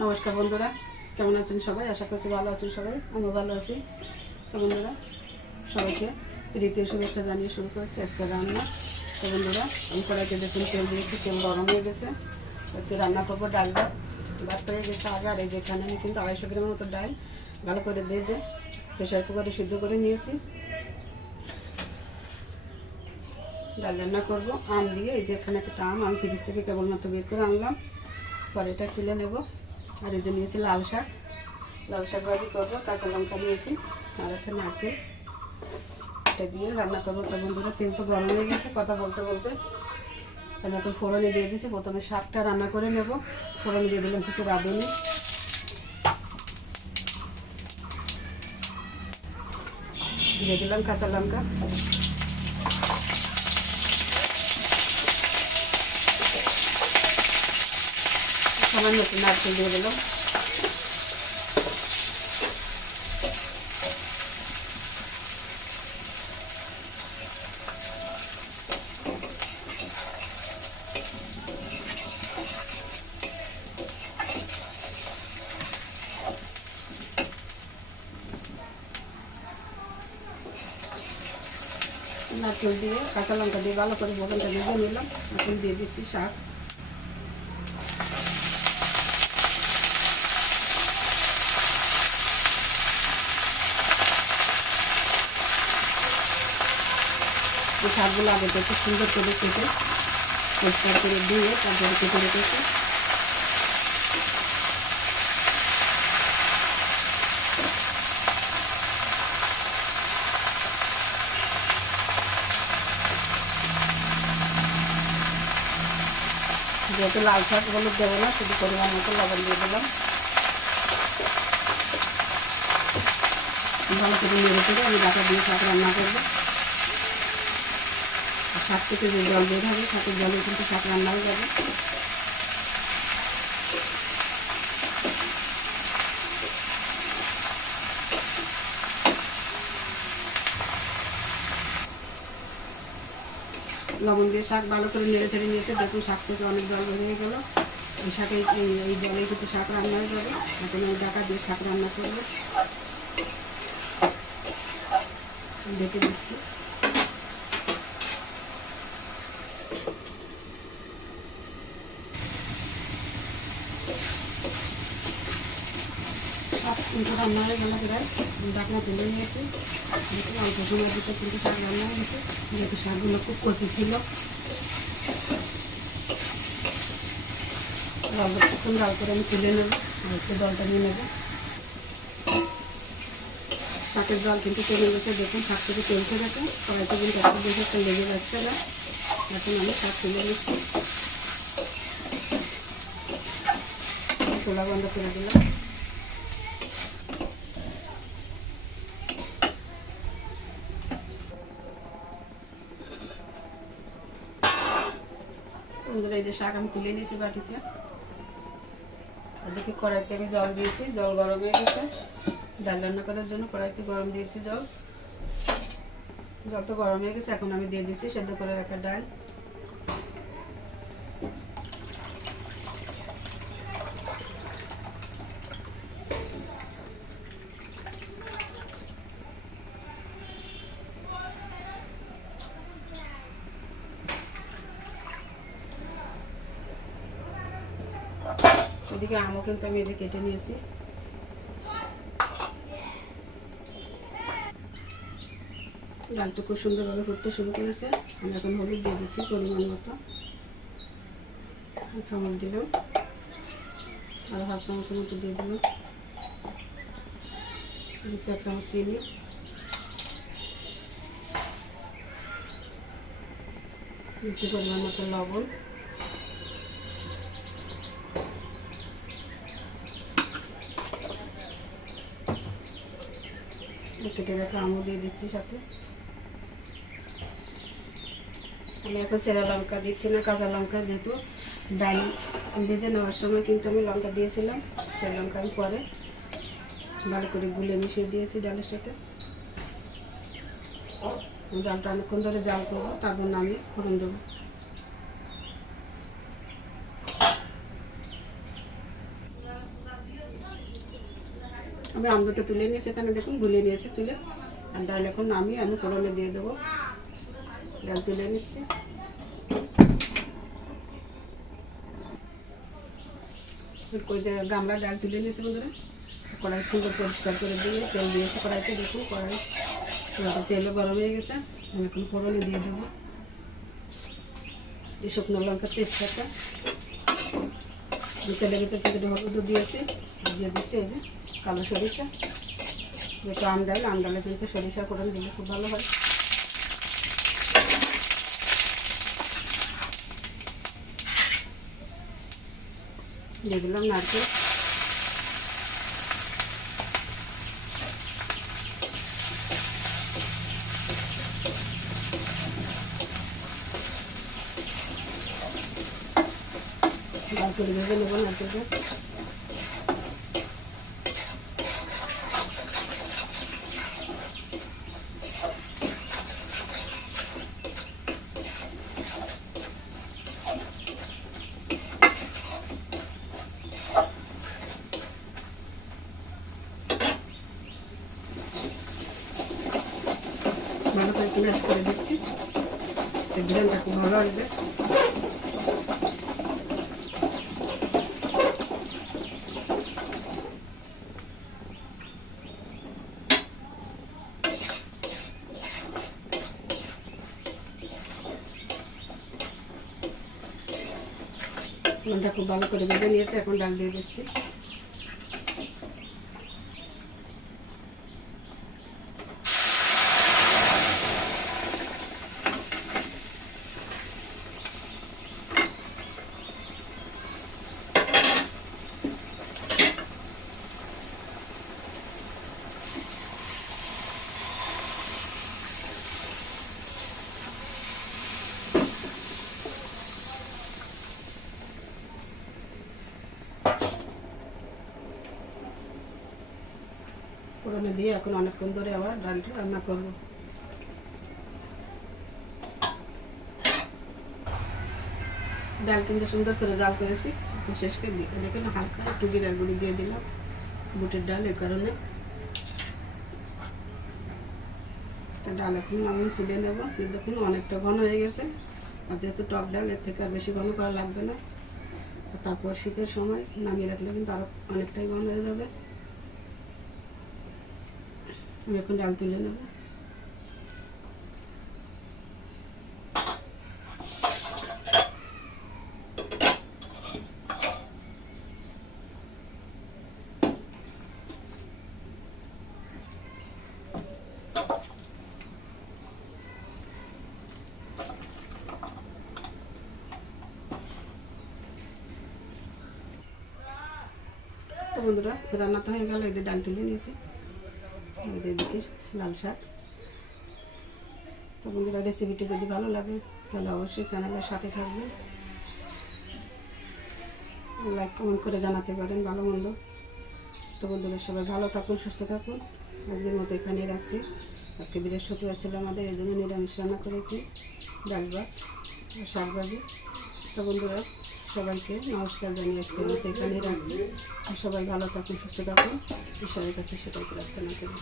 নমস্কার বন্ধুরা, কেমন আছেন সবাই? আশা করছি ভালো আছেন সবাই। আমিও ভালো আছি। তো বন্ধুরা, সবাইকে তৃতীয় শুভেচ্ছা জানিয়ে শুরু করেছি আজকে রান্না। তো বন্ধুরা, আমি কড়াইতে দেখুন তেল দিয়েছি, তেল গরম হয়ে গেছে। আজকে রান্না করবো ডাল ভাত হয়ে গেছে আগে। আর এই যেখানে আমি কিন্তু 250 গ্রামের মতো ডাল ভালো করে ভেজে প্রেশার কুকারে সিদ্ধ করে নিয়েছি। ডাল রান্না করবো আম দিয়ে। এই যে এখানে একটা আম আমি ফ্রিজ থেকে কেবলমাত্র বের করে আনলাম, পরে এটা ছিলে নেব। আর এই যে নিয়েছি লাল শাক ভাজি করবো। কাঁচা লঙ্কা নিয়েছি আর আছে নারকেল, এটা দিয়ে রান্না করবো। তো বন্ধুরা, তেল তো গরম হয়ে গেছে। কথা বলতে বলতে আমি এখন ফোড়নে দিয়ে দিচ্ছি। প্রথমে শাকটা রান্না করে নেব। ফোড়নে দিয়ে দিলাম কিছু রাঁধুনি, দিয়ে দিলাম কাঁচা লঙ্কা, সামান্য একটু নারকেল দিয়ে দিলাম। নারকেল দিয়ে কাঁচা লঙ্কা দিয়ে ভালো করে ফোড়নটা ভেজে নিলাম। এখন দিয়ে দিচ্ছি শাক। এই শাকগুলো আগে থেকে সুন্দর করে কেটে পরিষ্কার করে দিয়ে তারপরে কেটে রেখেছি। যেহেতু লাল শাক হলুদ দেবো না, শুধু পরিমাণ মতো লবণ দিয়ে দিলাম। ভালো করে নেড়ে করে আমি ডাটা দিয়ে শাক রান্না করবো। শাক থেকে যে জল বের হবে, শাকের জলে কিন্তু শাক রান্না হয়ে যাবে। লবণ দিয়ে শাক ভালো করে নেড়ে ছেড়ে নিয়েছে। দেখুন শাক থেকে অনেক জল বেরিয়ে গেলো। এই শাকে এই জলে কিন্তু শাক রান্না হয়ে যাবে। এখন আমি ডাটা দিয়ে শাক রান্না করবো। ঢেকে দিচ্ছি। শাক কিন্তু রান্না হয়ে গেল প্রায়। ডাকনা তুলে নিয়েছি। দেখুন অল্প সময়ের ভিতরে কিন্তু শাক রান্না হয়ে গেছে। যেহেতু শাকগুলো খুব কচি ছিল, কিছুক্ষণ জাল করে আমি তুলে নেবো আর একটু জলটা নিয়ে নেবো। শাকের জল কিন্তু চলে গেছে। দেখুন শাক থেকে তেল ছেড়েছে। কড়াইতে কিন্তু একটা বেশি একটা লেগে যাচ্ছে না। এখন আমি শাক তুলে নিচ্ছি। চুলা বন্ধ করে দিলাম। এই যে শাক আমি তুলে নিয়েছি বাটিতে। দেখি কড়াইতে আমি জল দিয়েছি, জল গরম হয়ে গেছে। ডাল রান্না করার জন্য কড়াইতে গরম দিয়েছি জল। জল তো গরম হয়ে গেছে। এখন আমি দিয়ে দিচ্ছি সেদ্ধ করে রাখা ডাল। এদিকে আমও কিন্তু আমি এদিকে কেটে নিয়েছি। ডালটা খুব সুন্দরভাবে ফুটতে শুরু করেছে। আমি এখন হলুদ দিয়ে দিচ্ছি পরিমাণ মতো। চামচ দিলাম আর হাফ চামচের মতো দিয়ে দিলাম। দিচ্ছি 1 চামচ চিনি। দিচ্ছি পরিমাণ মতো লবণ। কেটে রাখা আমও দিয়ে দিচ্ছি সাথে। আমি এখন চেরা লঙ্কা দিচ্ছি না, কাঁচা লঙ্কা। যেহেতু ডাল ভেজে নেওয়ার সময় কিন্তু আমি লঙ্কা দিয়েছিলাম, সেই লঙ্কা আমি পরে ভালো করে গুলে মিশিয়ে দিয়েছি ডালের সাথে। ডালটা অনেকক্ষণ ধরে জাল করবো, তারপর নামিয়ে ফোড়ন দেবো। আমি আম দুটো তুলে নিয়েছি, এখানে দেখুন গুলিয়ে নিয়েছি তুলে। আর ডাল এখন নামিয়ে আমি ফোড়নে দিয়ে দেবো। ডাল তুলে নিচ্ছি। গামলা ডাল তুলে নিয়েছি বন্ধুরা। কড়াই সুন্দর পরিষ্কার করে দিয়ে তেল দিয়েছি কড়াইতে। দেখুন কড়াই তেলও গরম হয়ে গেছে। আমি এখন ফোড়নে দিয়ে দেবো এই শুকনো লঙ্কার তেজপাতা। তেলের ভিতরে প্যাকেটে হলুদও দিয়েছি, দিয়ে দিচ্ছি এই যে কালো সরিষা। যেহেতু আম ডালে কিন্তু সরিষা ফোড়ন দিলে খুব ভালো হয়। দিয়ে দিলাম নারকেল। লাল করে ভেজে নেবো নারকেলটা। ভালো করে ম্যাশ করে দিচ্ছি, গ্রেনটা খুব ভালো আসবে। ডালটা খুব ভালো করে ভেজে নিয়েছে, এখন ডাল দিয়ে দিচ্ছি। ফোড়নে দিয়ে এখন অনেকক্ষণ ধরে আবার ডালটা রান্না করব। ডাল কিন্তু সুন্দর করে জাল করেছি। এখন শেষকে দেখুন হালকা একটু জিরার গুঁড়ি দিয়ে দিলাম, বুটের ডাল এ কারণে। তা ডাল এখন আমি তুলে নেব। দেখুন অনেকটা ঘন হয়ে গেছে, আর যেহেতু টক ডাল এর থেকে আর বেশি ঘন করা লাগবে না। তারপর শীতের সময় নামিয়ে রাখলে কিন্তু আরও অনেকটাই ঘন হয়ে যাবে। আমি এখন ডাল তুলে নেব। তো বন্ধুরা রান্না তো হয়ে গেল। এই যে ডাল তুলে নিয়েছি, এদিকে লাল শাক। তো বন্ধুরা রেসিপিটি যদি ভালো লাগে তাহলে অবশ্যই চ্যানেলের সাথে থাকবেন, লাইক কমেন্ট করে জানাতে পারেন ভালো মন্দ। তো বন্ধুরা সবাই ভালো থাকুন, সুস্থ থাকুন। আজকের মতো এখানেই রাখছি। আজকে বৃহস্পতিবার ছিল আমাদের, এই জন্য নিরামিষ রান্না করেছি, ডাল ভাত আর শাক ভাজি। তো বন্ধুরা সবাইকে নমস্কার জানিয়ে আজকের মতো এখানেই রাখছি। সবাই ভালো থাকুন, সুস্থ থাকুন, ঈশ্বরের কাছে সেটাই প্রার্থনা করি।